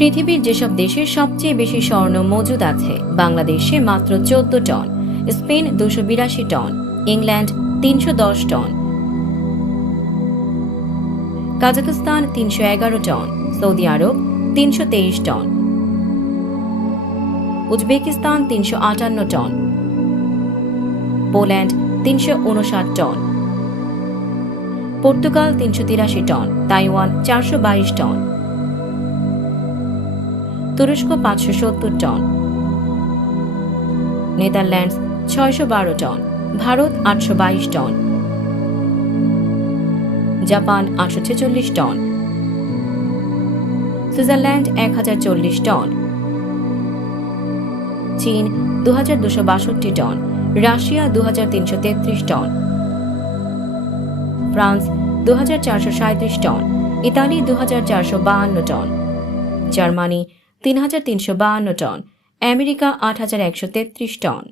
পৃথিবীর যেসব দেশের সবচেয়ে বেশি স্বর্ণ মজুদ আছে, বাংলাদেশে মাত্র 14 ton, Spain 282 ton, England 310 ton, Kazakhstan 311 ton, সৌদি আরব 323 ton, Uzbekistan 358 ton, Poland 359 ton, Portugal 383 ton, Taiwan 422 ton, তুরস্ক 570 ton, Netherlands 612 ton, Bharat 822 ton, Japan 846 ton, Switzerland 1040 ton, চীন 2262 ton, Russia 2333 ton, France 2437 ton, Italy 2452 ton, Germany 3352 ton, America 8133 ton.